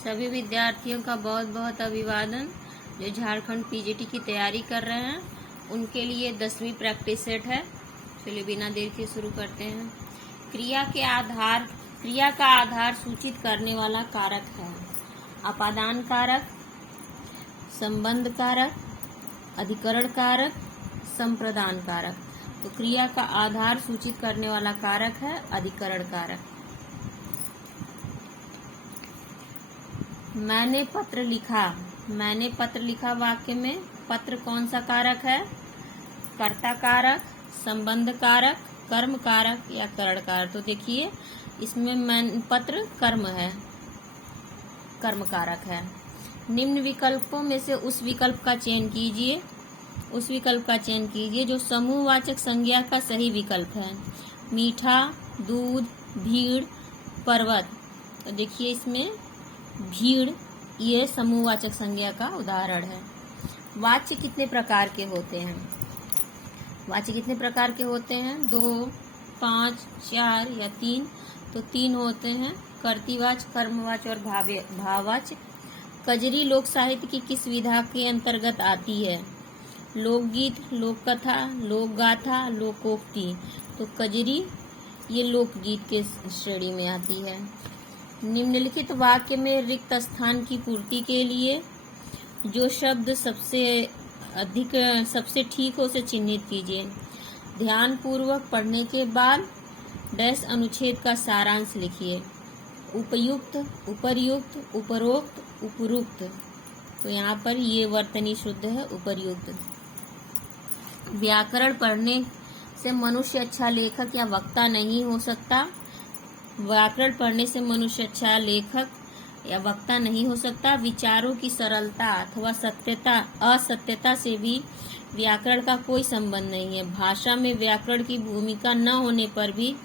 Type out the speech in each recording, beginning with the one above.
सभी विद्यार्थियों का बहुत बहुत अभिवादन जो झारखंड पीजीटी की तैयारी कर रहे हैं उनके लिए 10वीं प्रैक्टिस सेट है। चलिए बिना देर के शुरू करते हैं। क्रिया का आधार सूचित करने वाला कारक है अपादान कारक, संबंध कारक, अधिकरण कारक, संप्रदान कारक। तो क्रिया का आधार सूचित करने वाला कारक है अधिकरण कारक। मैंने पत्र लिखा वाक्य में पत्र कौन सा कारक है? कर्ता कारक, संबंध कारक, कर्म कारक या करण कारक। तो देखिए इसमें पत्र कर्म है, कर्म कारक है। निम्न विकल्पों में से उस विकल्प का चयन कीजिए जो समूहवाचक संज्ञा का सही विकल्प है। मीठा, दूध, भीड़, पर्वत। तो देखिए इसमें भीड़ ये समूहवाचक संज्ञा का उदाहरण है। वाच्य कितने प्रकार के होते हैं? 2, 5, 4 या 3। तो 3 होते हैं, कर्तृवाच्य, कर्मवाच्य और भाववाच्य। कजरी लोक साहित्य की किस विधा के अंतर्गत आती है? लोकगीत, लोककथा, लोकगाथा, लोकोक्ति। तो कजरी ये लोकगीत के श्रेणी में आती है। निम्नलिखित वाक्य में रिक्त स्थान की पूर्ति के लिए जो शब्द सबसे ठीक हो उसे चिन्हित कीजिए। ध्यानपूर्वक पढ़ने के बाद डैश अनुच्छेद का सारांश लिखिए। उपयुक्त, उपर्युक्त, उपरोक्त, उपरुक्त। तो यहाँ पर ये वर्तनी शुद्ध है उपर्युक्त। व्याकरण पढ़ने से मनुष्य अच्छा लेखक या वक्ता नहीं हो सकता। व्याकरण पढ़ने से मनुष्य अच्छा लेखक या वक्ता नहीं हो सकता। विचारों की सरलता अथवा असत्यता से भी व्याकरण का कोई संबंध नहीं है। भाषा में व्याकरण की भूमिका न होने पर भी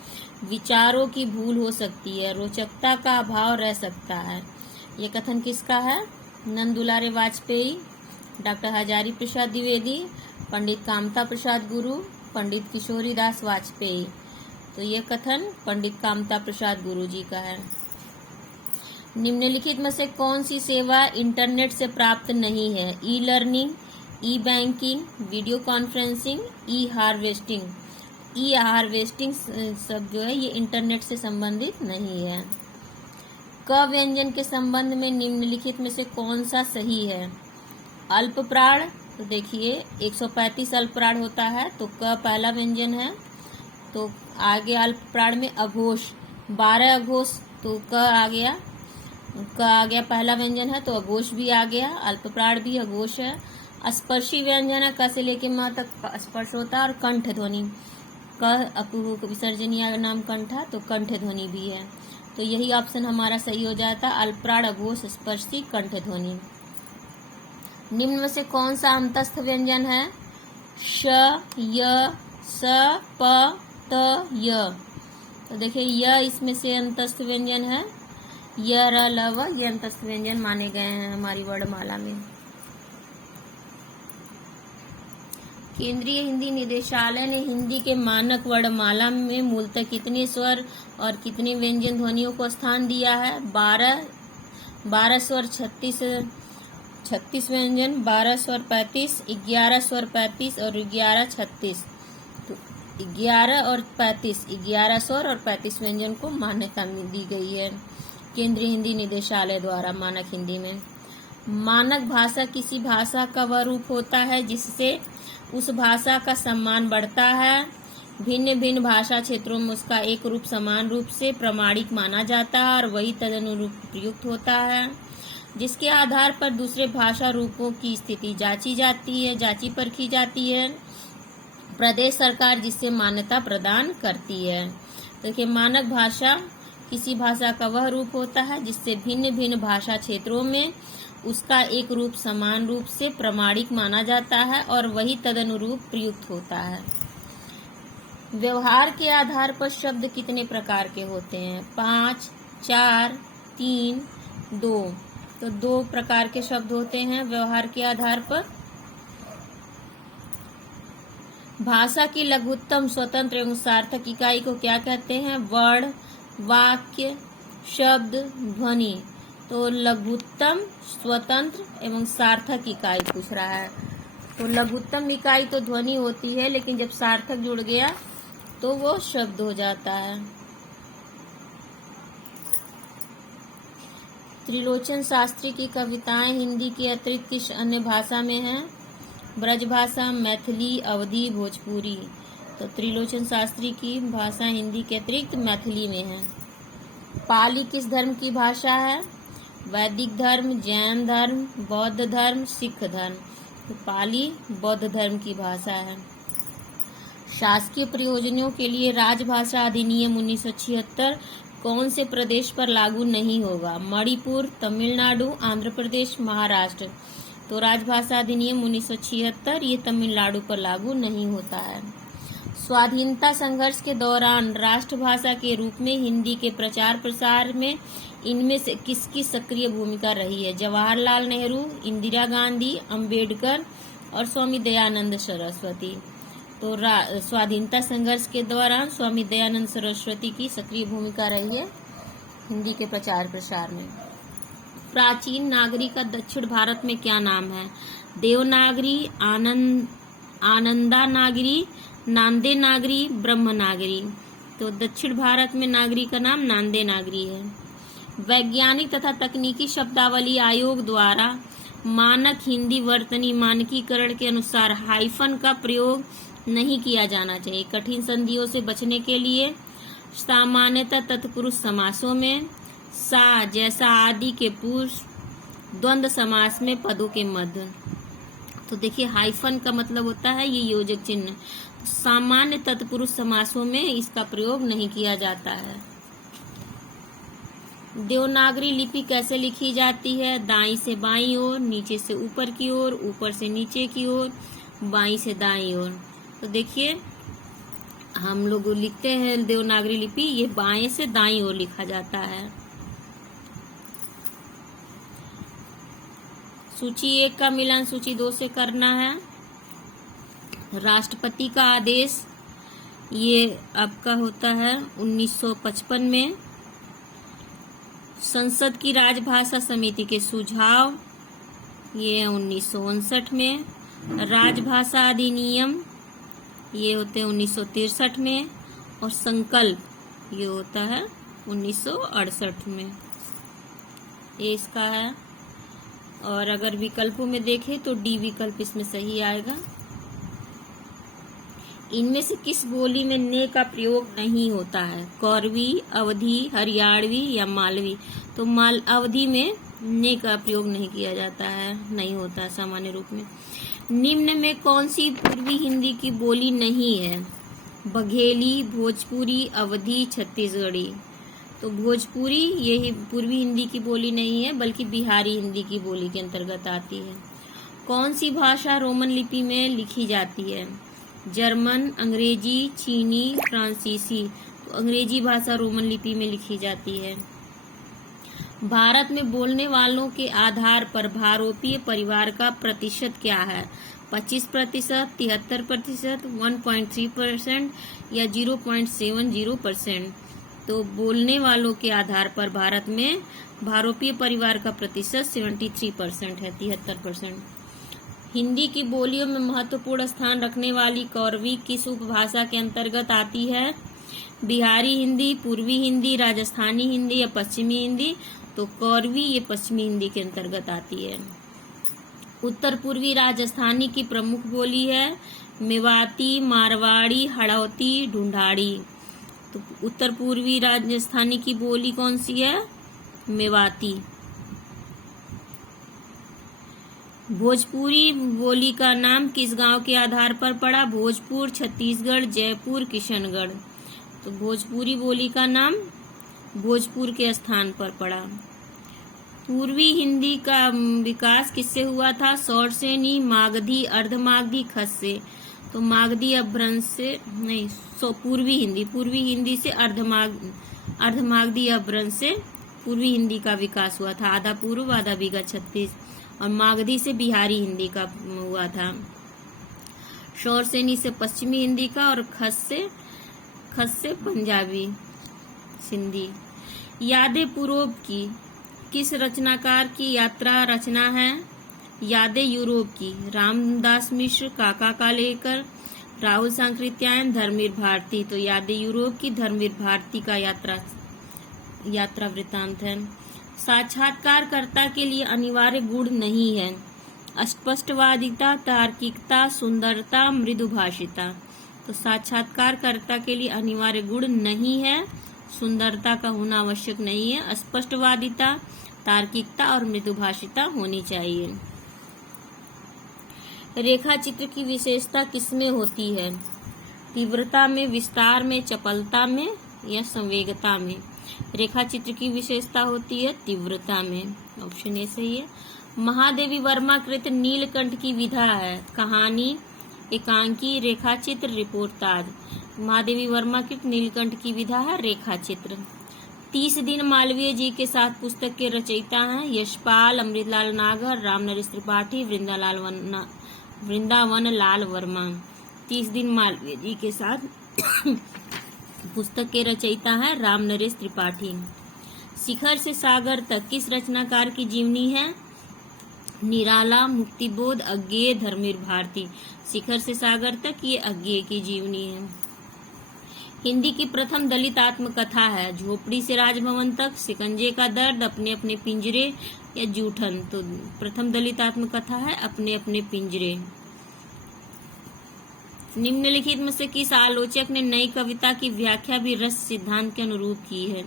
विचारों की भूल हो सकती है, रोचकता का अभाव रह सकता है। ये कथन किसका है? नंद दुलारे वाजपेयी, डॉक्टर हजारी प्रसाद द्विवेदी, पंडित कामता प्रसाद गुरु, पंडित किशोरी दास वाजपेयी। तो ये कथन पंडित कामता प्रसाद गुरु जी का है। निम्नलिखित में से कौन सी सेवा इंटरनेट से प्राप्त नहीं है? ई लर्निंग, ई बैंकिंग, वीडियो कॉन्फ्रेंसिंग, ई हार्वेस्टिंग। ई हार्वेस्टिंग सब जो है ये इंटरनेट से संबंधित नहीं है। क व्यंजन के संबंध में निम्नलिखित में से कौन सा सही है? अल्प प्राण। तो देखिए 135 अल्प प्राण होता है तो क पहला व्यंजन है। तो आगे अल्प प्राण में अघोष 12 अघोष। तो क आ गया पहला व्यंजन है तो अघोष भी आ गया, अल्प प्राण भी अघोष है। स्पर्शी व्यंजन है, क से लेके म तक स्पर्श होता है। और कंठ ध्वनि, क अपुह विसर्जनीय नाम कंठा तो कंठ ध्वनि भी है। तो यही ऑप्शन हमारा सही हो जाता, अल्प प्राण, अघोष, स्पर्शी, कंठ ध्वनि। निम्न में से कौन सा अंतस्थ व्यंजन है? श, य, स, प, त, य। तो देखिए य इसमें से अंतस्थ व्यंजन है। य, र, ल, व ये अंतस्थ व्यंजन माने गए हैं हमारी वर्णमाला में। केंद्रीय हिंदी निदेशालय ने हिंदी के मानक वर्णमाला में मूलतः कितने स्वर और कितने व्यंजन ध्वनियों को स्थान दिया है? 12 स्वर 36 व्यंजन, 12 स्वर 35, 11 स्वर 35 और 11 36। तो 11 और 35, 11 स्वर और 35 व्यंजन को मान्यता दी गई है केंद्रीय हिंदी निदेशालय द्वारा। मानक हिंदी में मानक भाषा किसी भाषा का वह रूप होता है जिससे उस भाषा का सम्मान बढ़ता है। भिन्न भिन्न भाषा क्षेत्रों में उसका एक रूप समान रूप से प्रमाणिक माना जाता है और वही तदनुरूप प्रयुक्त होता है, जिसके आधार पर दूसरे भाषा रूपों की स्थिति जांची परखी जाती है। प्रदेश सरकार जिससे मान्यता प्रदान करती है। देखिए मानक भाषा किसी भाषा का वह रूप होता है जिससे भिन्न भिन्न भाषा क्षेत्रों में उसका एक रूप समान रूप से प्रमाणिक माना जाता है और वही तदनुरूप प्रयुक्त होता है। व्यवहार के आधार पर शब्द कितने प्रकार के होते हैं? 5, 4, 3, 2। तो 2 प्रकार के शब्द होते हैं व्यवहार के आधार पर। भाषा की लघुत्तम स्वतंत्र एवं सार्थक इकाई को क्या कहते हैं? वर्ण, वाक्य, शब्द, ध्वनि। तो लघुत्तम, स्वतंत्र एवं सार्थक इकाई पूछ रहा है। तो लघुत्तम इकाई तो ध्वनि होती है, लेकिन जब सार्थक जुड़ गया तो वो शब्द हो जाता है। त्रिलोचन शास्त्री की कविताएं हिंदी के अतिरिक्त किस अन्य भाषा में हैं? ब्रजभाषा, मैथिली, अवधी, भोजपुरी। तो त्रिलोचन शास्त्री की भाषा हिंदी के अतिरिक्त मैथिली में है। पाली किस धर्म की भाषा है? वैदिक धर्म, जैन धर्म, बौद्ध धर्म, सिख धर्म। तो पाली बौद्ध धर्म की भाषा है। शासकीय प्रयोजनों के लिए राजभाषा अधिनियम 1976 कौन से प्रदेश पर लागू नहीं होगा? मणिपुर, तमिलनाडु, आंध्र प्रदेश, महाराष्ट्र। तो राजभाषा अधिनियम 1976 ये तमिलनाडु पर लागू नहीं होता है। स्वाधीनता संघर्ष के दौरान राष्ट्रभाषा के रूप में हिंदी के प्रचार प्रसार में इनमें से किसकी सक्रिय भूमिका रही है? जवाहरलाल नेहरू, इंदिरा गांधी, अंबेडकर और स्वामी दयानंद सरस्वती। तो स्वाधीनता संघर्ष के दौरान स्वामी दयानंद सरस्वती की सक्रिय भूमिका रही है हिंदी के प्रचार प्रसार में। प्राचीन नागरी का दक्षिण भारत में क्या नाम है? देवनागरी, आनंदा नागरी, नांदे नागरी, ब्रह्म नागरी। तो दक्षिण भारत में नागरी का नाम नांदे नागरी है। वैज्ञानिक तथा तकनीकी शब्दावली आयोग द्वारा मानक हिंदी वर्तनी मानकीकरण के अनुसार हाइफन का प्रयोग नहीं किया जाना चाहिए। कठिन संधियों से बचने के लिए सामान्यतः तत्पुरुष समासों में, सा जैसा आदि के पूर्व, द्वंद्व समास में पदों के मध्य। तो देखिए हाइफन का मतलब होता है ये योजक चिन्ह। सामान्य तत्पुरुष समासों में इसका प्रयोग नहीं किया जाता है। देवनागरी लिपि कैसे लिखी जाती है? दाईं से बाईं ओर, नीचे से ऊपर की ओर, ऊपर से नीचे की ओर, बाईं से दाईं ओर। तो देखिए हम लोग लिखते हैं देवनागरी लिपि, ये बाएं से दाईं ओर लिखा जाता है। सूची 1 का मिलान सूची 2 से करना है। राष्ट्रपति का आदेश ये आपका होता है 1955 में। संसद की राजभाषा समिति के सुझाव ये 1959 में। राजभाषा अधिनियम ये होते हैं 1963 में। और संकल्प ये होता है 1968 में। ये इसका है। और अगर विकल्पों में देखें तो डी विकल्प इसमें सही आएगा। इनमें से किस बोली में ने का प्रयोग नहीं होता है? कौरवी, अवधी, हरियाणवी या मालवी। तो अवधी में ने का प्रयोग नहीं किया जाता है, नहीं होता है सामान्य रूप में। निम्न में कौन सी पूर्वी हिंदी की बोली नहीं है? बघेली, भोजपुरी, अवधी, छत्तीसगढ़ी। तो भोजपुरी ये पूर्वी हिंदी की बोली नहीं है, बल्कि बिहारी हिंदी की बोली के अंतर्गत आती है। कौन सी भाषा रोमन लिपि में लिखी जाती है? जर्मन, अंग्रेजी, चीनी, फ्रांसीसी। तो अंग्रेजी भाषा रोमन लिपि में लिखी जाती है। भारत में बोलने वालों के आधार पर भारोपीय परिवार का प्रतिशत क्या है? 25%, 73%, 1.3% या 0.70%। तो बोलने वालों के आधार पर भारत में भारोपीय परिवार का प्रतिशत 73% है, 73%। हिंदी की बोलियों में महत्वपूर्ण स्थान रखने वाली कौरवी किस उपभाषा के अंतर्गत आती है? बिहारी हिंदी, पूर्वी हिंदी, राजस्थानी हिंदी या पश्चिमी हिंदी। तो कौरवी ये पश्चिमी हिंदी के अंतर्गत आती है। उत्तर पूर्वी राजस्थानी की प्रमुख बोली है मेवाती, मारवाड़ी, हड़ौती, ढूंढाड़ी। तो उत्तर पूर्वी राजस्थानी की बोली कौन सी है? मेवाती। भोजपुरी बोली का नाम किस गांव के आधार पर पड़ा? भोजपुर, छत्तीसगढ़, जयपुर, किशनगढ़। तो भोजपुरी बोली का नाम भोजपुर के स्थान पर पड़ा। पूर्वी हिंदी का विकास किससे हुआ था? सौर सेनी, मागधी, अर्धमागधी, खस से। तो मागधी अपभ्रंश से नहीं, पूर्वी हिंदी से अर्धमागधी अपभ्रंश से पूर्वी हिंदी का विकास हुआ था। आधा पूर्व आधा विगत 36। और मागधी से बिहारी हिंदी का हुआ था। शौर सेनी से पश्चिमी हिंदी का और खस से पंजाबी सिंधी। यादें पूर्व की किस रचनाकार की यात्रा रचना है? यादें यूरोप की, रामदास मिश्र, काका कालेलकर, राहुल सांकृत्यायन, धर्मवीर भारती। तो यादें यूरोप की धर्मवीर भारती का यात्रा वृत्तांत है। साक्षात्कारकर्ता के लिए अनिवार्य गुण नहीं है। स्पष्टवादिता, तार्किकता, सुंदरता, मृदुभाषिता। तो साक्षात्कारकर्ता के लिए अनिवार्य गुण नहीं है, सुंदरता का होना आवश्यक नहीं है, स्पष्टवादिता, तार्किकता और मृदुभाषिता होनी चाहिए। रेखा चित्र की विशेषता किसमें होती है? तीव्रता में, विस्तार में, चपलता में या संवेगता में? रेखा चित्र की विशेषता होती है तीव्रता में। ऑप्शन ए सही है। महादेवी वर्मा कृत नीलकंठ की विधा है? कहानी, एकांकी, रेखा चित्र, रिपोर्टाज। महादेवी वर्मा कृत नीलकंठ की विधा है रेखा चित्र। 30 दिन मालवीय जी के साथ पुस्तक के रचयिता हैं? यशपाल, अमृतलाल नागर, रामनरेश त्रिपाठी, वृंदावन लाल वर्मा। 30 दिन मालवीय जी के साथ पुस्तक के रचयिता हैं रामनरेश त्रिपाठी। शिखर से सागर तक किस रचनाकार की जीवनी है? निराला, मुक्तिबोध, अज्ञेय, धर्मवीर भारती। शिखर से सागर तक ये अज्ञेय की जीवनी है। हिंदी की प्रथम दलित आत्मकथा है? झोपड़ी से राजभवन तक, शिकंजे का दर्द, अपने अपने पिंजरे या जूठन। तो प्रथम दलित आत्मकथा है अपने अपने पिंजरे। निम्नलिखित में से किस आलोचक ने नई कविता की व्याख्या भी रस सिद्धांत के अनुरूप की है?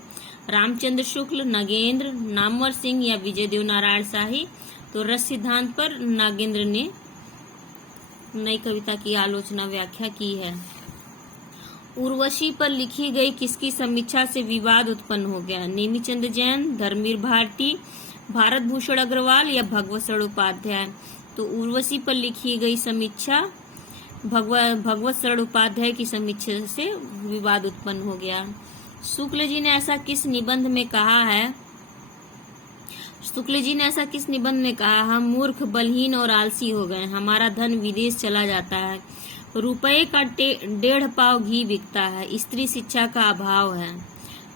रामचंद्र शुक्ल, नगेंद्र, नामवर सिंह या विजय देव नारायण शाही। तो रस सिद्धांत पर नागेंद्र ने नई कविता की आलोचना व्याख्या की है। उर्वशी पर लिखी गई किसकी समीक्षा से विवाद उत्पन्न हो गया? नेमीचंद जैन, धर्मवीर भारती, भारत भूषण अग्रवाल या भगवत शरण उपाध्याय। तो उर्वशी पर लिखी गई समीक्षा भगवत शरण उपाध्याय की समीक्षा से विवाद उत्पन्न हो गया। शुक्ल जी ने ऐसा किस निबंध में कहा है? शुक्ल जी ने ऐसा किस निबंध में कहा? हम मूर्ख, बलहीन और आलसी हो गए, हमारा धन विदेश चला जाता है, रुपए का 1.5 पाव घी बिकता है, स्त्री शिक्षा का अभाव है,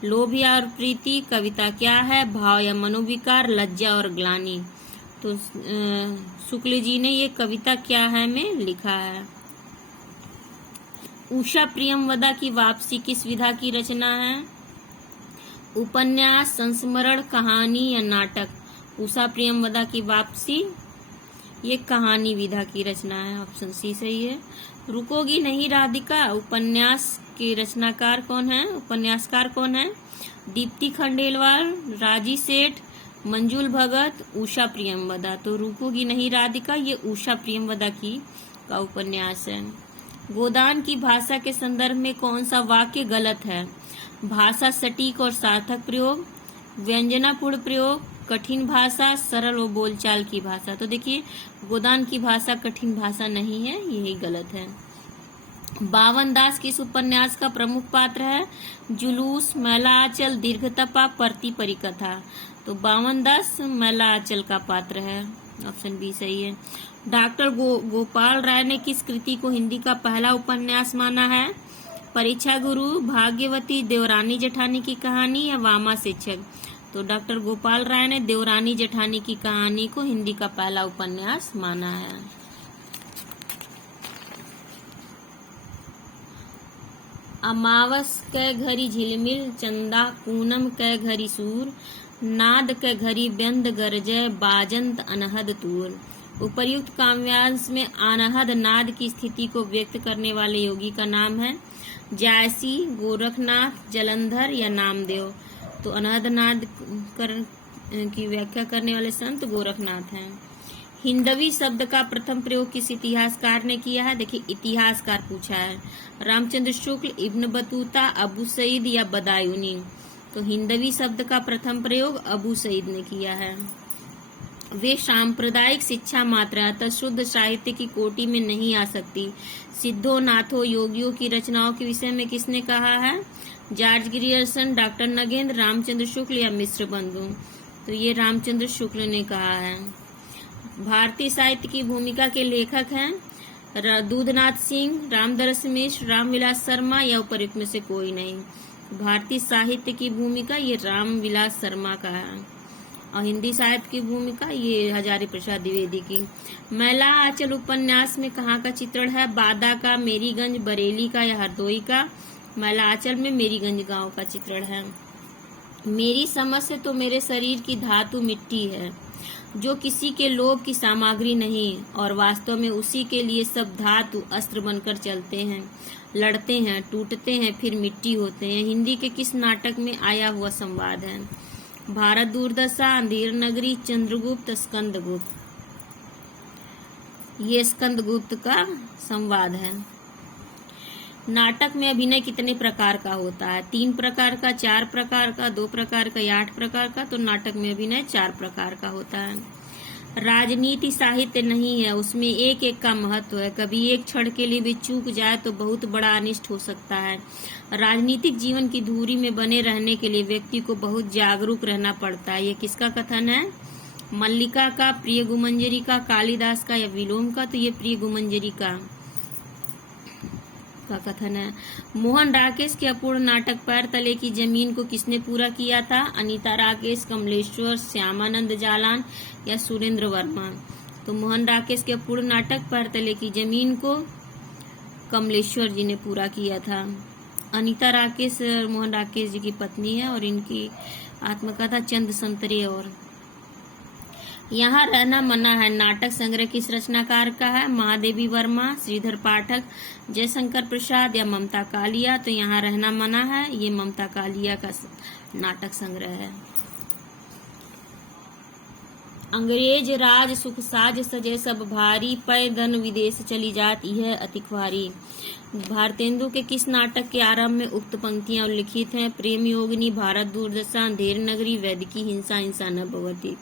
लोभ या प्रीति। कविता क्या है? भाव या मनोविकार, लज्जा और ग्लानि। तो शुक्ल जी ने ये कविता क्या है में लिखा है। उषा प्रियमवदा की वापसी किस विधा की रचना है? उपन्यास, संस्मरण, कहानी या नाटक। उषा प्रियमवदा की वापसी ये कहानी विधा की रचना है। ऑप्शन सी सही है। रुकोगी नहीं राधिका उपन्यास के रचनाकार कौन है? उपन्यासकार कौन है? दीप्ति खंडेलवाल, राजी सेठ, मंजुल भगत, उषा प्रियमवदा। तो रुकोगी नहीं राधिका ये उषा प्रियमवदा का उपन्यास है। गोदान की भाषा के संदर्भ में कौन सा वाक्य गलत है? भाषा सटीक और सार्थक प्रयोग, व्यंजनापूर्ण प्रयोग, कठिन भाषा, सरल और बोलचाल की भाषा। तो देखिए गोदान की भाषा कठिन भाषा नहीं है, यही गलत है। बावन दास किस उपन्यास का प्रमुख पात्र है? जुलूस, मैला आंचल, दीर्घतपा, परती परिकथा। तो बावन दास मैला आंचल का पात्र है। ऑप्शन बी सही है। डॉक्टर गोपाल राय ने किस कृति को हिंदी का पहला उपन्यास माना है? परीक्षा गुरु, भाग्यवती, देवरानी जेठानी की कहानी या वामा शिक्षक। तो डॉक्टर गोपाल राय ने देवरानी जेठानी की कहानी को हिंदी का पहला उपन्यास माना है। अमावस कै घड़ी झिलमिल, चंदा पूनम कै घड़ी सूर, नाद कै घड़ी व्यंद गरजय, बाजंत अनहद तूर। उपर्युक्त काव्यांश में अनहद नाद की स्थिति को व्यक्त करने वाले योगी का नाम है? जायसी, गोरखनाथ, जलंधर या नामदेव। तो अनहद नाद की व्याख्या करने वाले संत गोरखनाथ हैं। हिंदवी शब्द का प्रथम प्रयोग किस इतिहासकार ने किया है? देखिए इतिहासकार पूछा है। रामचंद्र शुक्ल, इब्न बतूता, अबू सईद या बदायूनी। तो हिंदवी शब्द का प्रथम प्रयोग अबू सईद ने किया है। वे सांप्रदायिक शिक्षा मात्र है, अतः शुद्ध साहित्य की कोटि में नहीं आ सकती। सिद्धों, नाथों, योगियों की रचनाओं के विषय में किसने कहा है? George Grierson, doctor Nagendra, Ramchandra Shukla या मिश्र बंधु। तो ये रामचंद्र शुक्ल ने कहा है। भारतीय साहित्य की भूमिका के लेखक हैं दूधनाथ सिंह, रामदरस मिश्र, रामविलास शर्मा या उपर्युक्त में से कोई नहीं। भारतीय साहित्य की भूमिका ये रामविलास शर्मा का है। और हिंदी साहित्य की भूमिका ये हजारी प्रसाद द्विवेदी की। मैला आंचल उपन्यास में कहाँ का चित्रण है? बादा का, मेरीगंज, बरेली का या हरदोई का? मैला आंचल में मेरीगंज गांव का चित्रण है। मेरी समझ से तो मेरे शरीर की धातु मिट्टी है, जो किसी के लोभ की सामग्री नहीं, और वास्तव में उसी के लिए सब धातु अस्त्र बनकर चलते हैं, लड़ते हैं, टूटते हैं, फिर मिट्टी होते हैं। हिंदी के किस नाटक में आया हुआ संवाद है? भारत दुर्दशा, अंधेर नगरी, चंद्रगुप्त, स्कंदगुप्त। ये स्कंदगुप्त का संवाद है। नाटक में अभिनय कितने प्रकार का होता है? 3 प्रकार का, 4 प्रकार का, 2 प्रकार का या 8 प्रकार का? तो नाटक में अभिनय 4 प्रकार का होता है। राजनीति साहित्य नहीं है, उसमें एक एक का महत्व है। कभी एक क्षण के लिए भी चूक जाए तो बहुत बड़ा अनिष्ट हो सकता है। राजनीतिक जीवन की धुरी में बने रहने के लिए व्यक्ति को बहुत जागरूक रहना पड़ता है। ये किसका कथन है? मल्लिका का, प्रिय गुमंजरी का, कालिदास का या विलोम का? तो ये प्रिय गुमंजरी का कथन है। मोहन राकेश के अपूर्ण नाटक पैर तले की जमीन को किसने पूरा किया था? अनीता राकेश, कमलेश्वर, श्यामानंद जालान या सुरेंद्र वर्मा? तो मोहन राकेश के अपूर्ण नाटक पैर तले की जमीन को कमलेश्वर जी ने पूरा किया था। अनीता राकेश मोहन राकेश जी की पत्नी है और इनकी आत्मकथा चंद संतरे। और यहाँ रहना मना है नाटक संग्रह किस रचनाकार का है? महादेवी वर्मा, श्रीधर पाठक, जयशंकर प्रसाद या ममता कालिया? तो यहाँ रहना मना है, ये ममता कालिया का नाटक संग्रह है। अंग्रेज राज सुख साज सजे सब भारी, पै धन विदेश चली जात यह अति ख्वारी। भारतेंदु के किस नाटक के आरंभ में उक्त पंक्तियां उल्लिखित हैं? प्रेम योगिनी, भारत दुर्दशा, अंधेर नगरी, वैदिकी हिंसा, हिंसा न भवती।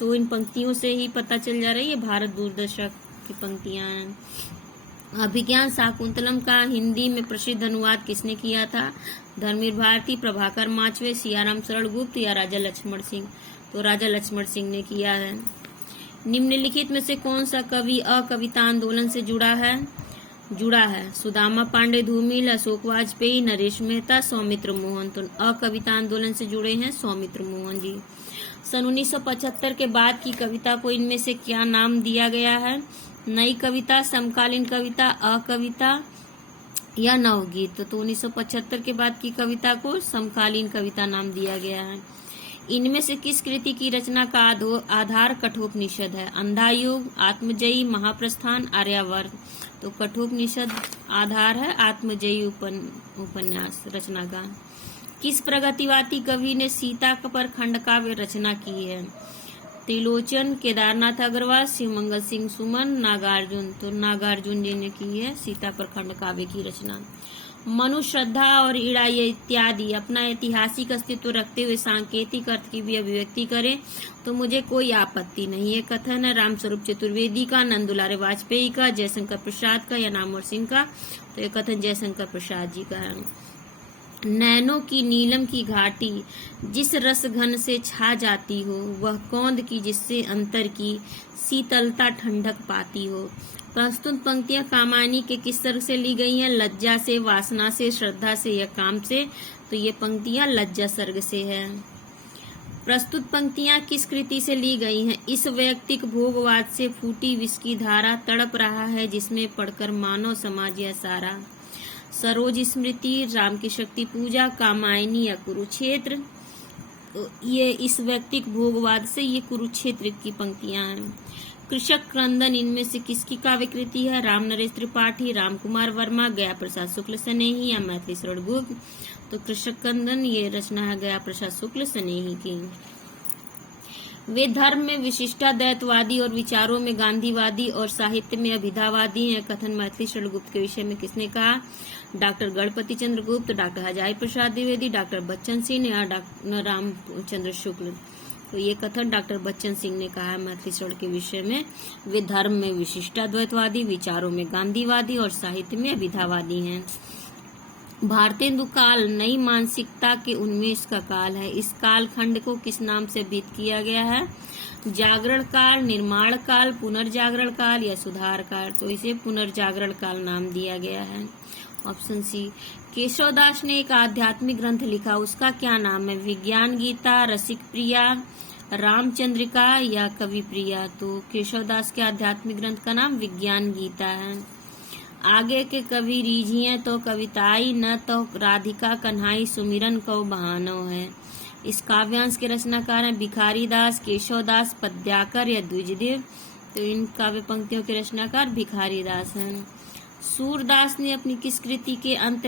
तो इन पंक्तियों से ही पता चल जा रही है भारत दुर्दशा की पंक्तियां हैं। अभिज्ञान शाकुंतलम का हिंदी में प्रसिद्ध अनुवाद किसने किया था? धर्मवीर भारती, प्रभाकर माचवे, सियाराम शरण गुप्त या राजा लक्ष्मण सिंह? तो राजा लक्ष्मण सिंह ने किया है। निम्नलिखित में से कौन सा कवि अकविता आंदोलन से जुड़ा है? सुदामा पांडे, धूमिल, अशोक वाजपेयी, नरेश मेहता, सौमित्र मोहन। तो अकविता आंदोलन से जुड़े हैं सौमित्र मोहन जी। सन 1975 के बाद की कविता को इनमें से क्या नाम दिया गया है? नई कविता, समकालीन कविता, अकविता या नवगीत? तो 1975 के बाद की कविता को समकालीन कविता नाम दिया गया है। इनमें से किस कृति की रचना का आधार कठोपनिषद है? अंधायुग, आत्मजयी, महाप्रस्थान, आर्यावर्त? तो कठोपनिषद आधार है आत्मजयी उपन्यास रचना का। किस प्रगतिवादी कवि ने सीता पर खंड काव्य रचना की है? त्रिलोचन, केदारनाथ अग्रवाल, शिवमंगल सिंह सुमन, नागार्जुन? तो नागार्जुन जी ने की है सीता पर खंड काव्य की रचना। मनु, श्रद्धा और ईड़ा इत्यादि अपना ऐतिहासिक अस्तित्व रखते हुए सांकेतिक अर्थ की भी अभिव्यक्ति करें तो मुझे कोई आपत्ति नहीं। ये कथन है रामस्वरूप चतुर्वेदी का, नंदुलारे वाजपेयी का, जयशंकर प्रसाद का या नामवर सिंह का? तो ये कथन जयशंकर प्रसाद जी का है। नैनों की नीलम की घाटी जिस रस घन से छा जाती हो, वह कौंद की जिससे अंतर की शीतलता ठंडक पाती हो। प्रस्तुत पंक्तियां कामायनी के किस सर्ग से ली गई हैं? लज्जा से, वासना से, श्रद्धा से या काम से? तो ये पंक्तियां लज्जा सर्ग से है। प्रस्तुत पंक्तियां किस कृति से ली गई हैं? इस वैयक्तिक भोगवाद से फूटी विष की धारा तड़प रहा है जिसमें पढ़कर मानव समाज यह सारा। सरोज स्मृति, राम की शक्ति पूजा, कामायनी या कुरुक्षेत्र? तो ये इस वैयक्तिक भोगवाद से ये कुरुक्षेत्र की पंक्तियां हैं। कृषक क्रंदन इनमें से किसकी काव्य कृति है? राम नरेश त्रिपाठी, राम कुमार वर्मा, गया प्रसाद शुक्ल स्नेही या मैथिली शरण गुप्त? तो कृषक क्रंदन ये रचना है गया प्रसाद शुक्ल स्नेही की। वे धर्म में विशिष्टाद्वैतवादी और विचारों में गांधीवादी और साहित्य में अभिधावादी हैं। कथन मैथिली शरण गुप्त के विषय में किसने कहा? डॉक्टर गणपति चंद्र गुप्त, डॉक्टर हजारी प्रसाद द्विवेदी, डॉक्टर बच्चन सिंह या डॉक्टर रामचंद्र शुक्ल? तो ये कथन डॉक्टर बच्चन सिंह ने कहा है मैथिली शरण के विषय में। वे धर्म में विशिष्टाद्वैतवादी, विचारों में गांधीवादी और साहित्य में अभिधावादी हैं। भारतेंदु काल नई मानसिकता के उन्मेष का काल है। इस काल खंड को किस नाम से अभिहित किया गया है? जागरण काल, निर्माण काल, पुनर्जागरण काल या सुधार काल? तो इसे पुनर्जागरण काल नाम दिया गया है। Option C. केशवदास ने एक आध्यात्मिक ग्रंथ लिखा, उसका क्या नाम है? विज्ञान गीता, रसिक प्रिया, रामचंद्रिका या कवि प्रिया, तो केशवदास के आध्यात्मिक ग्रंथ का नाम विज्ञान गीता है। आगे के कवि रीझिए तो कविताई न तो राधिका कन्हाई सुमिरन को बहानो है। इस काव्यांश के रचनाकार हैं भिखारी दास, केशवदास, पद्याकर या द्विजदेव, तो इन काव्य पंक्तियों के रचनाकार भिखारी दास हैं। सूरदास ने अपनी किस कृति के अंत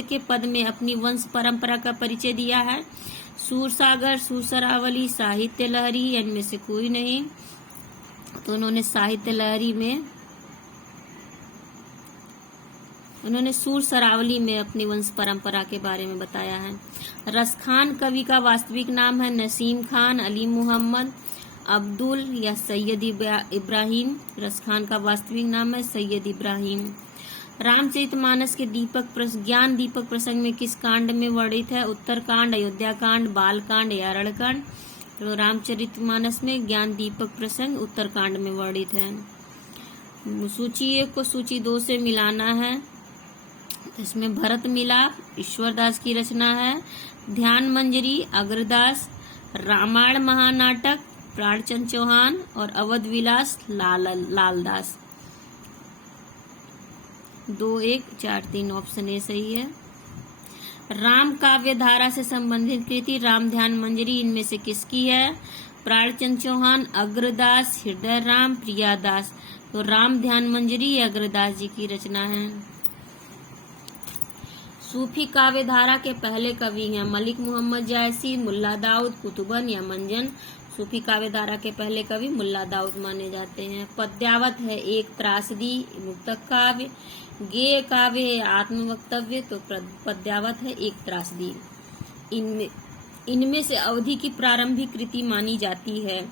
के पद में अपनी वंश परंपरा का परिचय दिया है? सूरसागर, सूरसरावली, साहित्य लहरी, इनमें से कोई नहीं। तो उन्होंने साहित्य लहरी में सूरसरावली में अपनी वंश परंपरा के बारे में बताया है। रसखान कवि का वास्तविक नाम है नसीम खान, अली मोहम्मद, अब्दुल या सैयद इब्राहिम। रसखान का वास्तविक नाम है सैयद इब्राहिम। रामचरितमानस के ज्ञान दीपक प्रसंग में किस कांड में वर्णित है? उत्तरकांड, अयोध्या कांड, बाल कांड या अरण्यकांड। तो रामचरितमानस में ज्ञान दीपक प्रसंग उत्तरकांड में वर्णित है। सूची 1 को सूची 2 से मिलाना है। इसमें भरत मिलाप ईश्वरदास की रचना है, ध्यान मंजरी अग्रदास, रामायण महानाटक प्राणचंद चौहान और अवध विलास लालदास। 2, 1, 4, 3 ऑप्शन ए सही है। राम काव्य धारा से संबंधित कृति राम ध्यान मंजरी इनमें से किसकी है? प्राणचंद चौहान, अग्रदास, हृदय राम, प्रियादास। तो राम ध्यान मंजरी अग्रदास जी की रचना है। सूफी काव्य धारा के पहले कवि हैं मलिक मोहम्मद जायसी, मुल्ला दाऊद, कुतुबन या मंजन। सूफी काव्य धारा के पहले कवि मुल्ला दाऊद माने जाते हैं। पद्यावत है एक त्रासदी मुक्तक काव्य, गेय काव्य है आत्मवक्तव्य, तो पद्यावत है एक त्रासदी। इनमें से अवधि की प्रारंभिक कृति मानी जाती है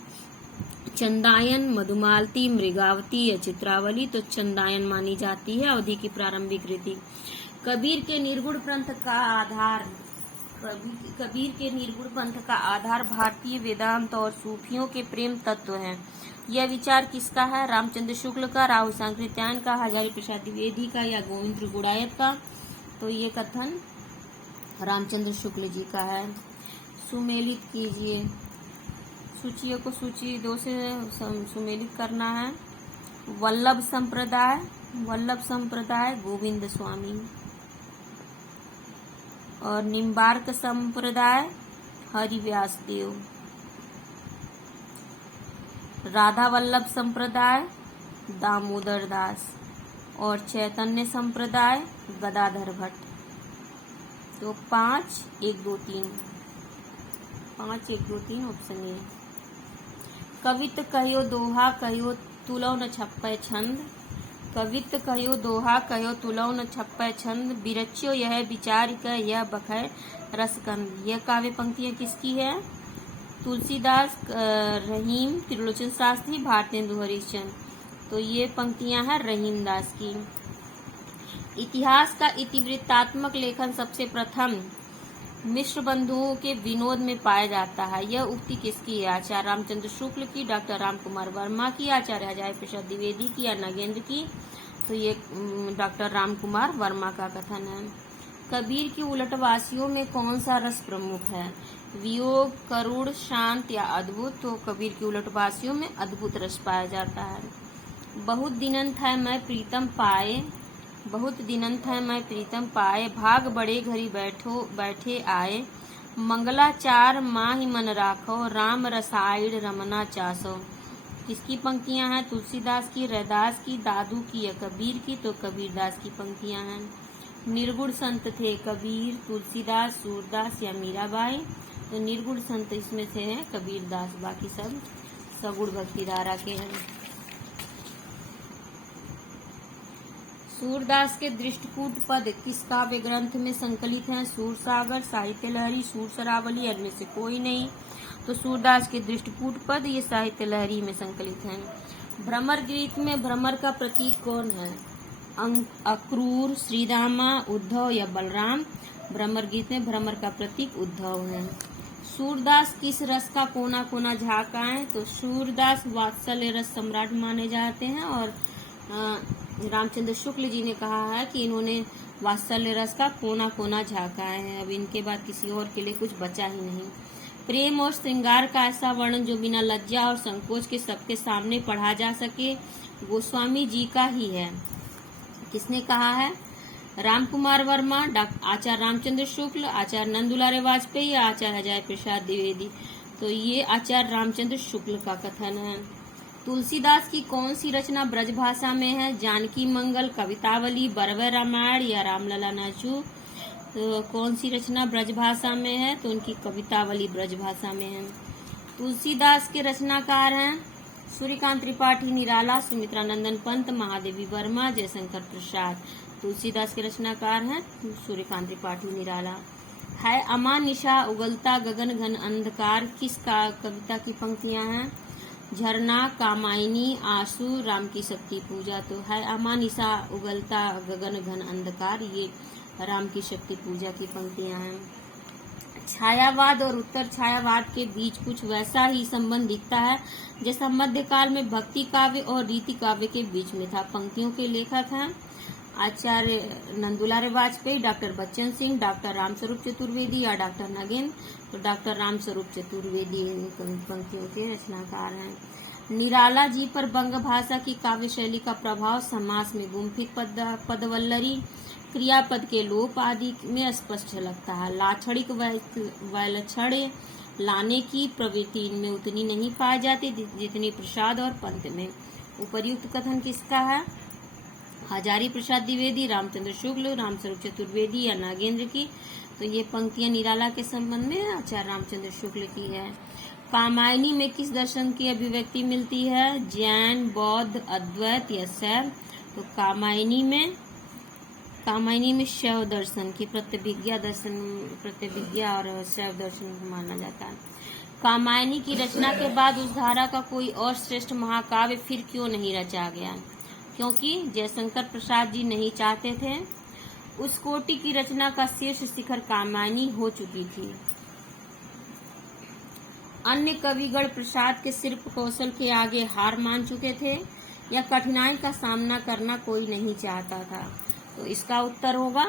चंदायन, मधुमालती, मृगावती या चित्रावली। तो चंदायन मानी जाती है अवधि की प्रारंभिक कृति। कबीर के निर्गुण पंथ का आधार भारतीय वेदांत और सूफियों के प्रेम तत्व हैं। यह विचार किसका है? रामचंद्र शुक्ल का, राहुल सांकृत्यायन का, हजारी प्रसाद द्विवेदी का या गोविंद त्रिगुणायत का। तो ये कथन रामचंद्र शुक्ल जी का है। सुमेलित कीजिए। सूची को सूची 2 से सुमेलित करना है। वल्लभ संप्रदाय गोविंद स्वामी, और निम्बार्क संप्रदाय हरिव्यास देव, राधा वल्लभ संप्रदाय दामोदर दास, और चैतन्य संप्रदाय गदाधर भट्ट। तो 5, 1, 2, 3 ऑप्शन ए। कवित कहियो दोहा कहियो तुलौ न छप्पै छंद, कवित कहियो दोहा कहियो तुलौ न छप्पै छंद, बिरच्यो यह विचार क यह बखै रसकंद। यह काव्य पंक्तियां किसकी है? तुलसीदास, रहीम, त्रिलोचन शास्त्री, भारतेंदु हरिश्चंद्र। तो ये पंक्तियां हैं रहीम दास की। इतिहास का इतिवृत्तात्मक लेखन सबसे प्रथम मिश्र बंधुओं के विनोद में पाया जाता है। यह उक्ति किसकी है? आचार्य रामचंद्र शुक्ल की, डॉक्टर रामकुमार वर्मा की, आचार्य हजारी प्रसाद द्विवेदी की या नागेंद्र की। तो ये डॉक्टर रामकुमार वर्मा का कथन है। कबीर की उलटवासियों में कौन सा रस प्रमुख है? वियोग, करुण, शांत या अद्भुत। तो कबीर की उलटवासियों में अद्भुत रस पाया जाता है। बहुत दिनन था मैं प्रीतम पाए, भाग बड़े घरी बैठे आए, मंगलाचार माहि मन राखो, राम रसायण रमना चासो। किसकी पंक्तियां हैं? तुलसीदास की, रैदास की, दादू की या कबीर की। तो कबीरदास की पंक्तियां हैं। निर्गुण संत थे कबीर, तुलसीदास, सूरदास या मीराबाई। तो निर्गुण संत इसमें से हैं कबीरदास, बाकी सब सगुण भक्ति धारा के हैं। सूरदास के दृष्टिकूट पद किस काव्य ग्रंथ में संकलित हैं? सूरसागर, साहित्य लहरी, सूरसरावली, इनमें से कोई नहीं। तो सूरदास के दृष्टिकूट पद ये साहित्य लहरी में संकलित हैं। भ्रमर गीत में भ्रमर का प्रतीक कौन है? अक्रूर, श्रीदामा, उद्धव या बलराम। भ्रमर गीत में भ्रमर का प्रतीक उद्धव है। सूरदास किस रस का कोना कोना झांका है? तो सूरदास वात्सल्य रस सम्राट माने जाते हैं, और रामचंद्र शुक्ल जी ने कहा है कि इन्होंने वात्सल्य रस का कोना कोना झांका है। अब इनके बाद किसी और के लिए कुछ बचा ही नहीं। प्रेम और श्रृंगार का ऐसा वर्णन जो बिना लज्जा और संकोच के सबके सामने पढ़ा जा सके, गोस्वामी जी का ही है। किसने कहा है? राम कुमार वर्मा, आचार्य रामचंद्र शुक्ल, आचार्य नंदुलारे वाजपेयी, आचार्य अजय प्रसाद द्विवेदी। तो ये आचार्य रामचंद्र शुक्ल का कथन है। तुलसीदास की कौन सी रचना ब्रज भाषा में है? जानकी मंगल, कवितावली, बरवे रामायण या रामलला नाचू। तो कौन सी रचना ब्रज भाषा में है? तो उनकी कवितावली ब्रज भाषा में है। तुलसीदास के रचनाकार हैं सूर्यकांत त्रिपाठी निराला, सुमित्रा नंदन पंत, महादेवी वर्मा, जयशंकर प्रसाद। तुलसीदास के रचनाकार हैं सूर्यकांत त्रिपाठी निराला। है अमा निशा उगलता गगन घन अंधकार, किस का कविता की पंक्तियां हैं? झरना, कामायनी, आंसू, राम की शक्ति पूजा। तो है अमा निशा उगलता गगन घन अंधकार, ये राम की शक्ति पूजा की पंक्तियां हैं। छायावाद और उत्तर छायावाद के बीच कुछ वैसा ही संबंध दिखता है जैसा मध्यकाल में भक्ति काव्य और रीति काव्य के बीच में था। पंक्तियों के लेखक हैं आचार्य नंदुलारे वाजपेयी, डॉक्टर बच्चन सिंह, डॉक्टर रामस्वरूप चतुर्वेदी या डॉक्टर नगेंद्र। तो डॉक्टर रामस्वरूप चतुर्वेदी इन पंक्तियों के रचनाकार हैं। निराला जी पर बंग भाषा की काव्य शैली का प्रभाव समास में गुम्फित पदवल्लरी, क्रियापद के लोप आदि में स्पष्ट झलकता है। लाक्षणिक वैलक्षण्य लाने की प्रवृत्ति इनमें उतनी नहीं पाई जाती जितनी प्रसाद और पंत में। उपर्युक्त कथन किसका है? हजारी प्रसाद द्विवेदी, रामचंद्र शुक्ल, रामस्वरूप चतुर्वेदी या नागेंद्र की। तो ये पंक्तियां निराला के संबंध में आचार्य रामचंद्र शुक्ल की है। कामायनी में किस दर्शन की अभिव्यक्ति मिलती है? जैन, बौद्ध, अद्वैत या शैव। तो कामायनी में शैव दर्शन की प्रतिभिज्ञा और शैव दर्शन को माना जाता है। कामायनी की रचना के बाद उस धारा का कोई और श्रेष्ठ महाकाव्य फिर क्यों नहीं रचा गया? क्योंकि जयशंकर प्रसाद जी नहीं चाहते थे। उस कोटि की रचना का शीर्ष शिखर कामायनी हो चुकी थी। अन्य कविगण प्रसाद के शिल्प कौशल के आगे हार मान चुके थे या कठिनाई का सामना करना कोई नहीं चाहता था। तो इसका उत्तर होगा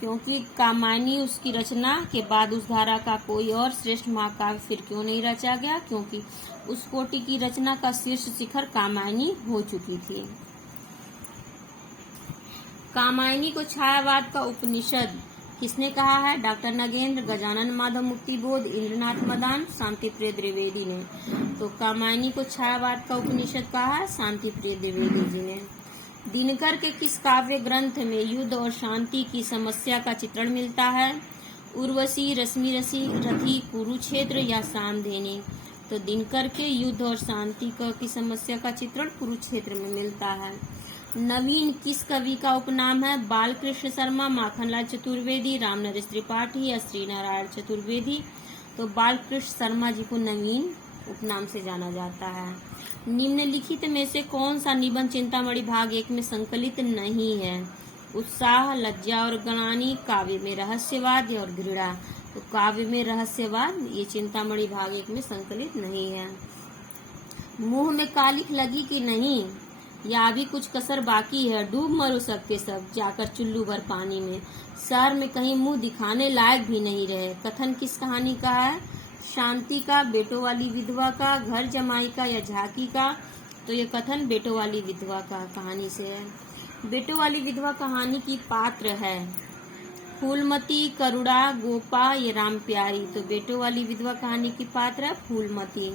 क्योंकि कामायनी उसकी रचना के बाद उस धारा का कोई और श्रेष्ठ महाकाव्य फिर क्यों नहीं रचा गया? क्योंकि उस कोटि की रचना का शीर्ष शिखर कामायनी हो चुकी थी। कामायनी को छायावाद का उपनिषद किसने कहा है? डॉक्टर नगेंद्र, गजानन माधव मुक्तिबोध, इंद्रनाथ मदान, शांति प्रिय द्विवेदी ने। तो कामायनी को छायावाद का उपनिषद कहा है शांति प्रिय द्विवेदी जी ने। दिनकर के किस काव्य ग्रंथ में युद्ध और शांति की समस्या का चित्रण मिलता है? उर्वशी, रश्मि रथी, कुरुक्षेत्र या सामधेनी। तो दिनकर के युद्ध और शांति की समस्या का चित्रण कुरुक्षेत्र में मिलता है। नवीन किस कवि का उपनाम है? बालकृष्ण शर्मा, माखनलाल चतुर्वेदी, रामनरेश त्रिपाठी या श्रीनारायण चतुर्वेदी। तो बालकृष्ण शर्मा जी को नवीन उपनाम से जाना जाता है। निम्नलिखित में से कौन सा निबंध चिंतामणि भाग 1 में संकलित नहीं है? उत्साह, लज्जा और ग्लानि, काव्य में रहस्यवाद और घृणा। तो काव्य में रहस्यवाद ये चिंतामणि भाग 1 में संकलित नहीं है। मुंह में कालिख लगी कि नहीं या अभी कुछ कसर बाकी है? डूब मरो सबके सब जाकर चुल्लू भर पानी में। शहर में कहीं मुंह दिखाने लायक भी नहीं रहे। कथन किस कहानी का है? शांति का, बेटों वाली विधवा का, घर जमाई का या झांकी का। तो ये कथन बेटों वाली विधवा का कहानी से है। बेटों वाली विधवा कहानी की पात्र है फूलमती, करुणा, गोपा या राम प्यारी। तो बेटों वाली विधवा कहानी की पात्र है फूलमती।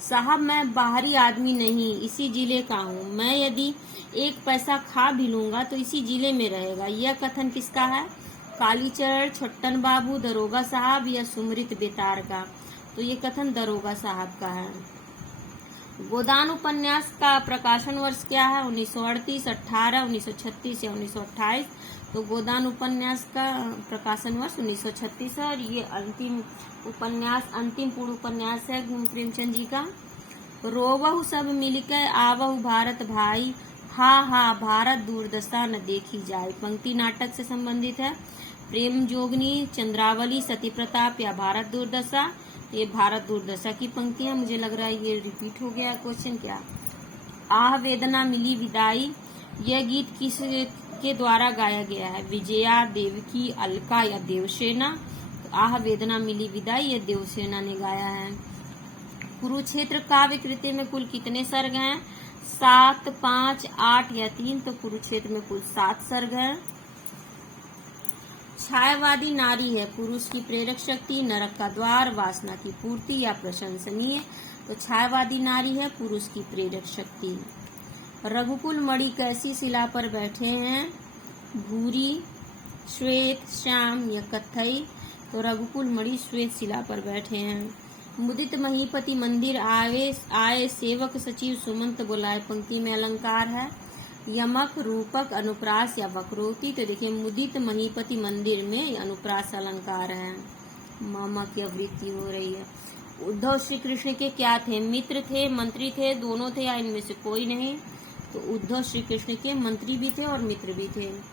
साहब मैं बाहरी आदमी नहीं, इसी जिले का हूँ। मैं यदि 1 पैसा खा भी लूंगा तो इसी जिले में रहेगा। यह कथन किसका है? कालीचरण, छट्टन बाबू, दरोगा साहब या सुमृत बेतार का। तो ये कथन दरोगा साहब का है। गोदान उपन्यास का प्रकाशन वर्ष क्या है? 1938, 18, 1936 या 1928। तो गोदान उपन्यास का प्रकाशन वर्ष 1936 है और ये अंतिम पूर्ण उपन्यास है प्रेमचंद जी का। रोवहु सब मिलके आवहु भारत भाई, हा हा भारत दुर्दशा न देखी जाए। पंक्ति नाटक से संबंधित है। प्रेम जोगनी, चंद्रावली, सती प्रताप या भारत दुर्दशा। ये भारत दुर्दशा की पंक्तियां, मुझे लग रहा है ये रिपीट हो गया क्वेश्चन क्या। आह वेदना मिली विदाई, यह गीत किस के द्वारा गाया गया है? विजया, देवकी, अलका या देवसेना। तो आह वेदना मिली विदाई, ये देवसेना ने गाया है। कुरुक्षेत्र काव्य कृति में कुल कितने सर्ग हैं? 7, 5, 8 या 3। तो कुरुक्षेत्र में कुल 7 सर्ग हैं। छायावादी नारी है, पुरुष की प्रेरक शक्ति, नरक का द्वार, वासना की पूर्ति या प्रशंसनीय। तो छायावादी नारी है, पुरुष की प्रेरक शक्ति। रघुकुल मणि कैसी शिला पर बैठे हैं? भूरी, श्वेत, श्याम या कत्थई। तो रघुकुल मणि श्वेत शिला पर बैठे हैं। मुदित महीपति मंदिर आए सेवक सचिव सुमंत बुलाए, पंक्ति में अलंकार है। यमक, रूपक, अनुप्रास या वक्रोक्ति। तो देखिए मुदित महीपति मंदिर में अनुप्रास अलंकार है, मामा की आवृत्ति हो रही है। उद्धव श्री कृष्ण के क्या थे? मित्र थे, मंत्री थे, दोनों थे या इनमें से कोई नहीं? तो उद्धव श्री कृष्ण के मंत्री भी थे और मित्र भी थे।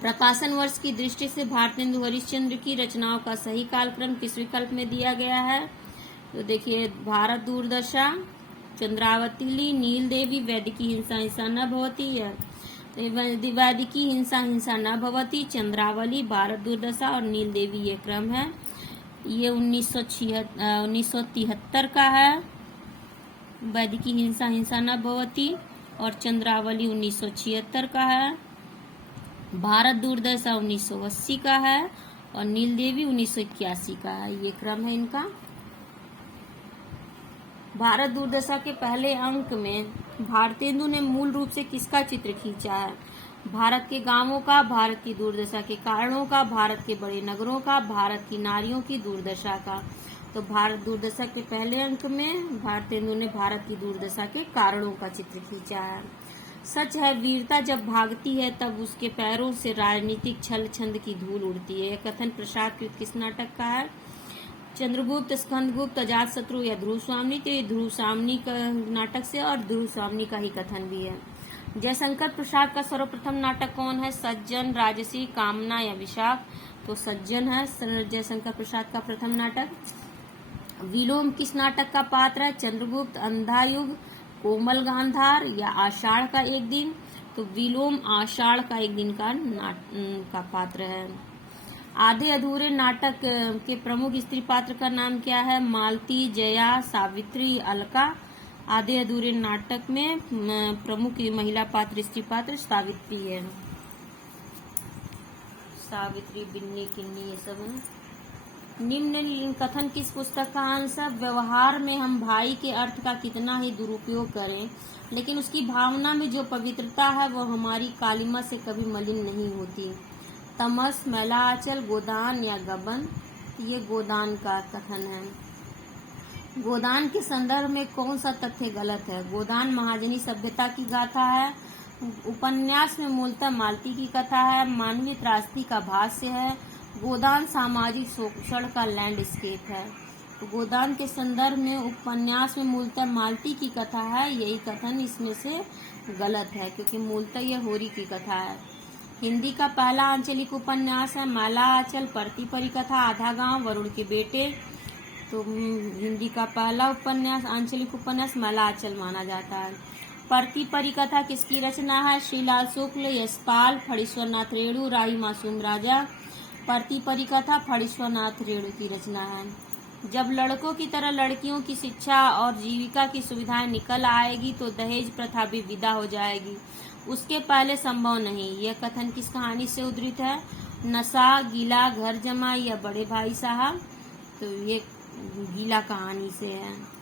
प्रकाशन वर्ष की दृष्टि से भारतेंदु हरिश्चंद्र की रचनाओं का सही कालक्रम किस विकल्प में दिया गया है? तो देखिए भारत दूरदशा, चंद्रावती, नील देवी, वैदिकी हिंसा हिंसा न भवती है, वैदिकी हिंसा हिंसा न भवती, चंद्रावली, भारत दूरदशा और नील देवी ये क्रम है। ये 1973 का है। वैदिकी हिंसा हिंसा न भवती और चंद्रावली 1976 का है। भारत दूरदशा 1980 का है और नील देवी 1981 का है। ये क्रम है इनका। भारत दूरदशा के पहले अंक में भारतेंदु ने मूल रूप से किसका चित्र खींचा है? भारत के गांवों का, भारत की दुर्दशा के कारणों का, भारत के बड़े नगरों का, भारत की नारियों की दुर्दशा का। तो भारत दुर्दशा के पहले अंक में भारतेंदु ने भारत की दुर्दशा के कारणों का चित्र खींचा है। सच है वीरता जब भागती है तब उसके पैरों से राजनीतिक छल छंद की धूल उड़ती है। यह कथन प्रसाद कृत किस नाटक का है? चंद्रगुप्त, स्कंदगुप्त, अजातशत्रु या ध्रुव स्वामी। तो ये ध्रुव स्वामी का नाटक से और ध्रुव स्वामी का ही कथन भी है। जयशंकर प्रसाद का सर्वप्रथम नाटक कौन है? सज्जन, राजसी, कामना या विशाख। तो सज्जन है जयशंकर प्रसाद का प्रथम नाटक। विलोम किस नाटक का पात्र है? चंद्रगुप्त, अंधायुग, कोमल गांधार या आषाढ़ का एक दिन। तो विलोम आषाढ़ का एक दिन का पात्र है। आधे अधूरे नाटक के प्रमुख स्त्री पात्र का नाम क्या है? मालती, जया, सावित्री, अलका। आधे अधूरे नाटक में प्रमुख महिला पात्र, स्त्री पात्र सावित्री है। सावित्री, बिन्नी, किन्नी ये सब है। निम्न कथन किस पुस्तक का अंश है? व्यवहार में हम भाई के अर्थ का कितना ही दुरुपयोग करें, लेकिन उसकी भावना में जो पवित्रता है वो हमारी कालिमा से कभी मलिन नहीं होती। तमस, मैला आंचल, गोदान या गबन। ये गोदान का कथन है। गोदान के संदर्भ में कौन सा तथ्य गलत है? गोदान महाजनी सभ्यता की गाथा है। उपन्यास में मूलतः मालती की कथा है। मानवीय त्रासदी का भाष्य है। गोदान सामाजिक शोषण का लैंडस्केप है। तो गोदान के संदर्भ में उपन्यास में मूलतः मालती की कथा है। यही कथन इसमें से गलत है क्योंकि मूलतः यह होरी की कथा है। हिंदी का पहला आंचलिक उपन्यास है मैला आंचल, परती परिकथा, आधा गांव, वरुण के बेटे। तो हिंदी का पहला उपन्यास आंचलिक उपन्यास मैला आंचल माना जाता है। परती परिकथा किसकी रचना है? श्रीलाल शुक्ल, यशपाल, फणीश्वरनाथ रेणु, राही मासूम राजा। परती परिकथा फणीश्वरनाथ रेणु की रचना है। जब लड़कों की तरह लड़कियों की शिक्षा और जीविका की सुविधाएं निकल आएगी तो दहेज प्रथा भी विदा हो जाएगी, उसके पहले संभव नहीं। यह कथन किस कहानी से उद्धृत है? नशा, गीला, घर जमा या बड़े भाई साहब। तो ये गीला कहानी से है।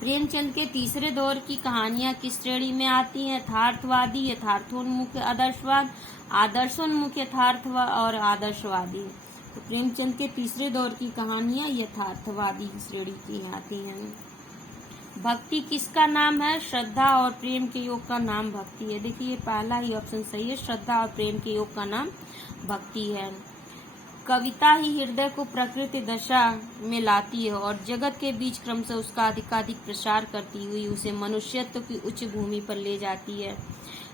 प्रेमचंद के तीसरे दौर की कहानियां किस श्रेणी में आती हैं? यथार्थवादी, यथार्थोन्मुख आदर्शवाद, आदर्शोन्मुख यथार्थवाद और आदर्शवादी। तो प्रेमचंद के तीसरे दौर की कहानियां यथार्थवादी श्रेणी की आती हैं। भक्ति किसका नाम है? श्रद्धा और प्रेम के योग का नाम भक्ति है। देखिए पहला ही ऑप्शन सही है, श्रद्धा और प्रेम के योग का नाम भक्ति है। कविता ही हृदय को प्रकृति दशा में लाती है और जगत के बीच क्रमशः उसका अधिकाधिक प्रसार करती हुई उसे मनुष्यत्व की उच्च भूमि पर ले जाती है।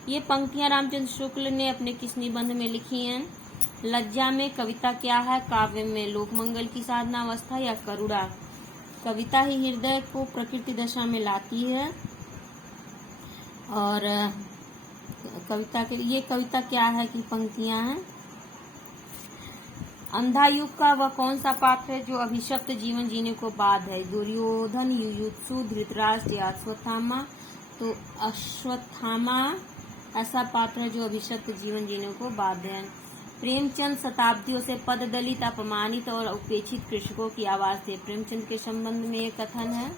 ये पंक्तियां रामचंद्र शुक्ल ने अपने किस निबंध में लिखी हैं? लज्जा में कविता क्या है? काव्य में लोकमंगल की साधना अवस्था या करुणा। कविता ही हृदय को प्रकृति दशा में लाती है और कविता क्या है कि पंक्तियां हैं? अंधा युग का वह कौन सा पात्र है जो अभिशप्त जीवन जीने को बाध्य है? दुर्योधन, युयुत्सु, धृतराष्ट्र या अश्वत्थामा? तो अश्वत्थामा ऐसा पात्र है जो अभिशप्त जीवन जीने को बाध्य है। प्रेमचंद शताब्दियों से पद दलित, अपमानित और उपेक्षित कृषकों की आवाज थे। प्रेमचंद के संबंध में एक कथन है।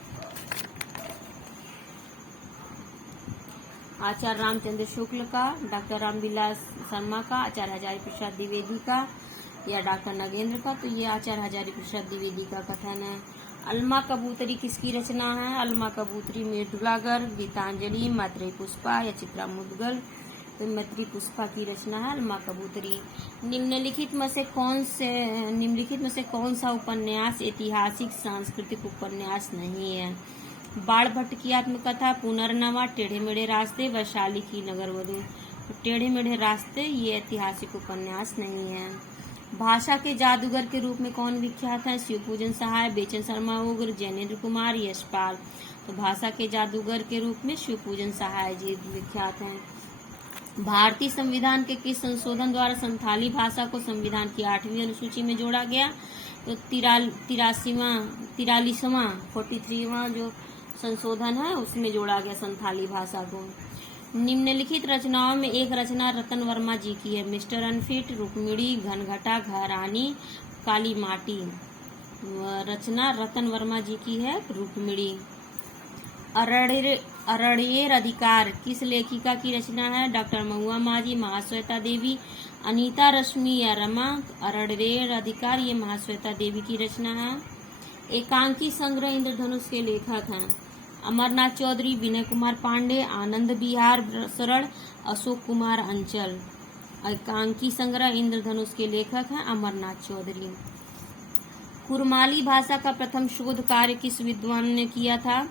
आचार्य रामचंद्र शुक्ल का, डॉक्टर रामविलास शर्मा का, आचार्य हजारी प्रसाद द्विवेदी का या डॉक्टर नगेंद्र का? तो ये आचार्य हजारी प्रसाद द्विवेदी का कथन है। अलमा कबूतरी किसकी रचना है? अलमा कबूतरी मृदुलागर, गीतांजलि, मैत्रेयी पुष्पा या चित्रा मुदगल? तो मैत्रेयी पुष्पा की रचना है अलमा कबूतरी। निम्नलिखित में से कौन सा उपन्यास ऐतिहासिक सांस्कृतिक उपन्यास नहीं है? बाण भट्ट की आत्मकथा, पुनर्नवा, टेढ़े मेढ़े रास्ते, वैशाली की नगरवधु? टेढ़े मेढ़े रास्ते ये ऐतिहासिक उपन्यास नहीं है। भाषा के जादूगर के रूप में कौन विख्यात है? शिवपूजन सहाय, बेचन शर्मा उग्र, जैनेन्द्र कुमार, यशपाल? तो भाषा के जादूगर के रूप में शिवपूजन सहाय जी विख्यात हैं। भारतीय संविधान के किस संशोधन द्वारा संथाली भाषा को संविधान की 8वीं अनुसूची में जोड़ा गया? तो 43वां जो संशोधन है उसमें जोड़ा गया संथाली भाषा को। निम्नलिखित रचनाओं में एक रचना रतन वर्मा जी की है। मिस्टर अनफिट, रुक्मिणी, घनघटा, घरानी, काली माटी? रचना रतन वर्मा जी की है रुक्मिणी। अरण्येर अधिकार किस लेखिका की रचना है? डॉक्टर महुआ माझी, महाश्वेता देवी, अनीता रश्मि या रमा? अरण्येर अधिकार ये महाश्वेता देवी की रचना है। एकांकी संग्रह इंद्रधनुष के लेखक हैं अमरनाथ चौधरी, विनय कुमार पांडे, आनंद विहार सरल, अशोक कुमार अंचल? एकांकी संग्रह इंद्रधनुष के लेखक हैं अमरनाथ चौधरी। कुरमाली भाषा का प्रथम शोध कार्य किस विद्वान ने किया था?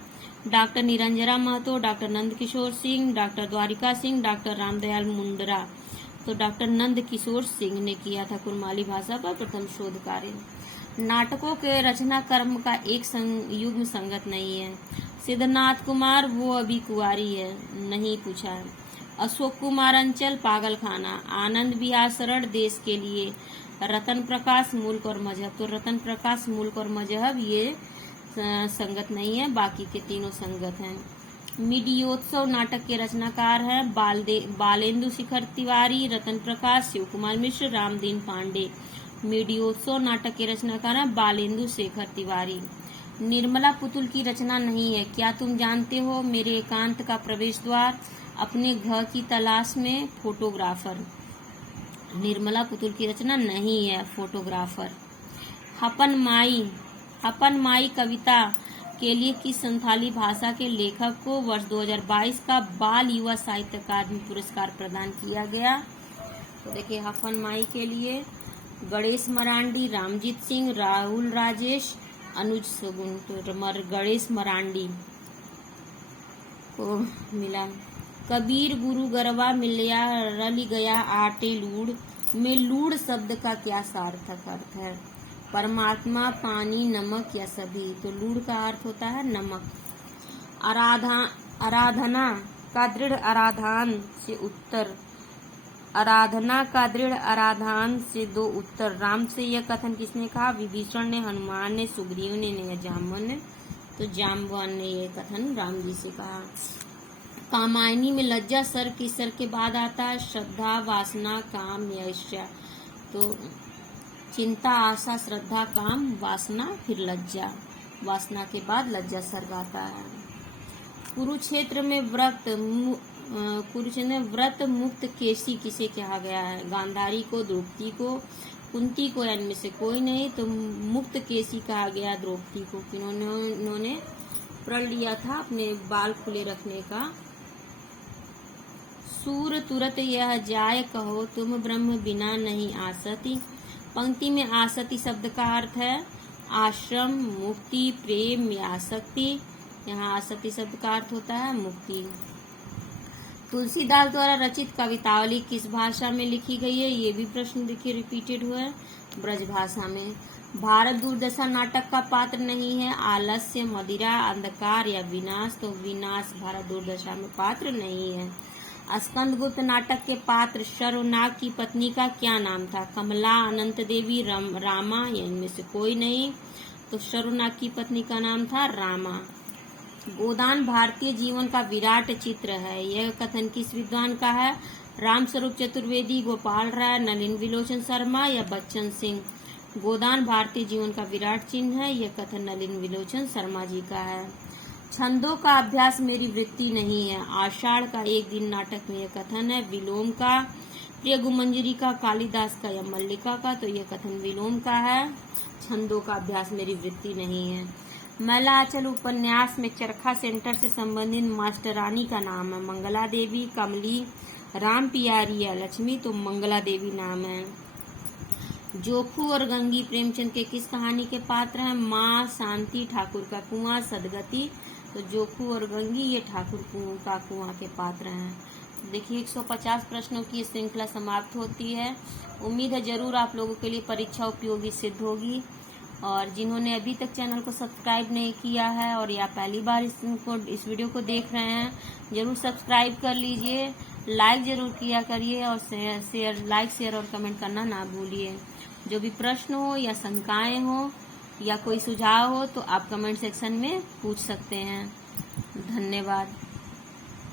Doctor निरंजरा Mahato, doctor Nand Kishore Singh, doctor Dwarika Singh, doctor Ramdayal Mundra? तो डॉक्टर नंद किशोर सिंह ने किया था कुरमाली भाषा पर प्रथम शोध कार्य। नाटकों के रचना क्रम का एक युग्म संगत नहीं है। सिद्धनाथ कुमार, वो अभी कुंवारी है, नहीं पूछा है। अशोक कुमार अंचल, पागल खाना। आनंद विहार सरल, देश के लिए। रतन प्रकाश, मुल्क और मजहब? तो रतन प्रकाश, मुल्क और मजहब ये संगत नहीं है, बाकी के तीनों संगत हैं। मीडियोत्सव नाटक के रचनाकार हैं बालेंदु शेखर तिवारी, रतन प्रकाश, शिव कुमार मिश्र, रामदीन पांडे? मीडियोत्सव नाटक के रचनाकार हैं बालेंदु शेखर तिवारी। निर्मला पुतुल की रचना नहीं है। क्या तुम जानते हो? मेरे एकांत का प्रवेश द्वार, अपने घर की तलाश में, फोटोग्राफर? निर्मला पुतुल की रचना नहीं है, फोटोग्राफर। हपन माई कविता के लिए किस संथाली भाषा के लेखक को वर्ष 2022 का बाल युवा साहित्य अकादमी पुरस्कार प्रदान किया गया? तो देखिए हपन माई के लिए गणेश मरांडी, रामजीत सिंह, राहुल राजेश, अनुज सुगुन? तो गणेश मरांडी को मिला। कबीर गुरु गरबा मिलया रली गया आटे लूड़ में लूड़ शब्द का क्या सार्थक अर्थ है? परमात्मा, पानी, नमक या सभी? तो लूड़ का अर्थ होता है नमक। आराधना का दृढ़ आराधन से उत्तर, आराधना का दृढ़ आराधन से दो उत्तर। राम से यह कथन किसने कहा? विभीषण ने, हनुमान ने, सुग्रीव ने या जाम्बवन ने? तो जाम्बवन ने यह कथन राम जी से कहा। कामायनी में लज्जा सर किस सर के बाद आता है? श्रद्धा, वासना, काम या इच्छा? तो चिंता, आशा, श्रद्धा, काम, वासना, फिर लज्जा। वासना के बाद लज्जा सर्ग आता है। कुरुक्षेत्र में व्रत मुक्त केसी किसे कहा गया है? गांधारी को, द्रौपदी को, कुंती को या इनमें से कोई नहीं? तो मुक्त केसी कहा गया द्रौपदी को। इन्होंने प्रण लिया था अपने बाल खुले रखने का। सूर तुरत यह जाय कहो तुम ब्रह्म बिना नहीं आसती? पंक्ति में आसती शब्द का अर्थ है आश्रम, मुक्ति, प्रेम या आसक्ति। यहाँ आसक्ति शब्द का अर्थ होता है मुक्ति। तुलसीदास द्वारा रचित कवितावली किस भाषा में लिखी गई है? ये भी प्रश्न देखिए रिपीटेड हुआ है, ब्रज भाषा में। भारत दुर्दशा नाटक का पात्र नहीं है। आलस्य, मदिरा, अंधकार या विनाश? तो विनाश भारत दुर्दशा में पात्र नहीं है। स्कंदगुप्त नाटक के पात्र शर्वनाग की पत्नी का क्या नाम था? कमला, अनंत देवी, रामा या इनमें से कोई नहीं। तो शर्वनाग की पत्नी का नाम था रामा। गोदान भारतीय जीवन का विराट चित्र है, यह कथन किस विद्वान का है? रामस्वरूप चतुर्वेदी, गोपाल राय, नलिन विलोचन शर्मा या बच्चन सिंह। गोदान भारतीय जीवन का विराट चिन्ह है, यह कथन नलिन विलोचन शर्मा जी का है। छंदों का अभ्यास मेरी वृत्ति नहीं है, आषाढ़ का एक दिन नाटक में यह कथन है। विलोम का, प्रिय गुमंजरी का, कालिदास का या मल्लिका का, तो यह कथन विलोम का है। छंदों का अभ्यास मेरी वृत्ति नहीं है। मैला आंचल उपन्यास में चरखा सेंटर से संबंधित मास्टरानी का नाम है? मंगला देवी, कमली, राम पियारी या लक्ष्मी, तो मंगला देवी नाम है। जोखू और गंगी प्रेमचंद के किस कहानी के पात्र हैं? माँ, शांति, ठाकुर का कुआं, सदगति। तो जोखू और गंगी ये ठाकुर का कुआं के पात्र हैं। देखिए 150 प्रश्नों की श्रृंखला समाप्त होती है। उम्मीद है जरूर आप लोगों के लिए परीक्षा उपयोगी सिद्ध होगी। और जिन्होंने अभी तक चैनल को सब्सक्राइब नहीं किया है और या पहली बार इस वीडियो को देख रहे हैं, जरूर सब्सक्राइब कर लीजिए, लाइक जरूर किया करिए और शेयर और कमेंट करना ना भूलिए। जो भी प्रश्न हो या शंकाएं हो या कोई सुझाव हो तो आप कमेंट सेक्शन में पूछ सकते हैं। धन्यवाद।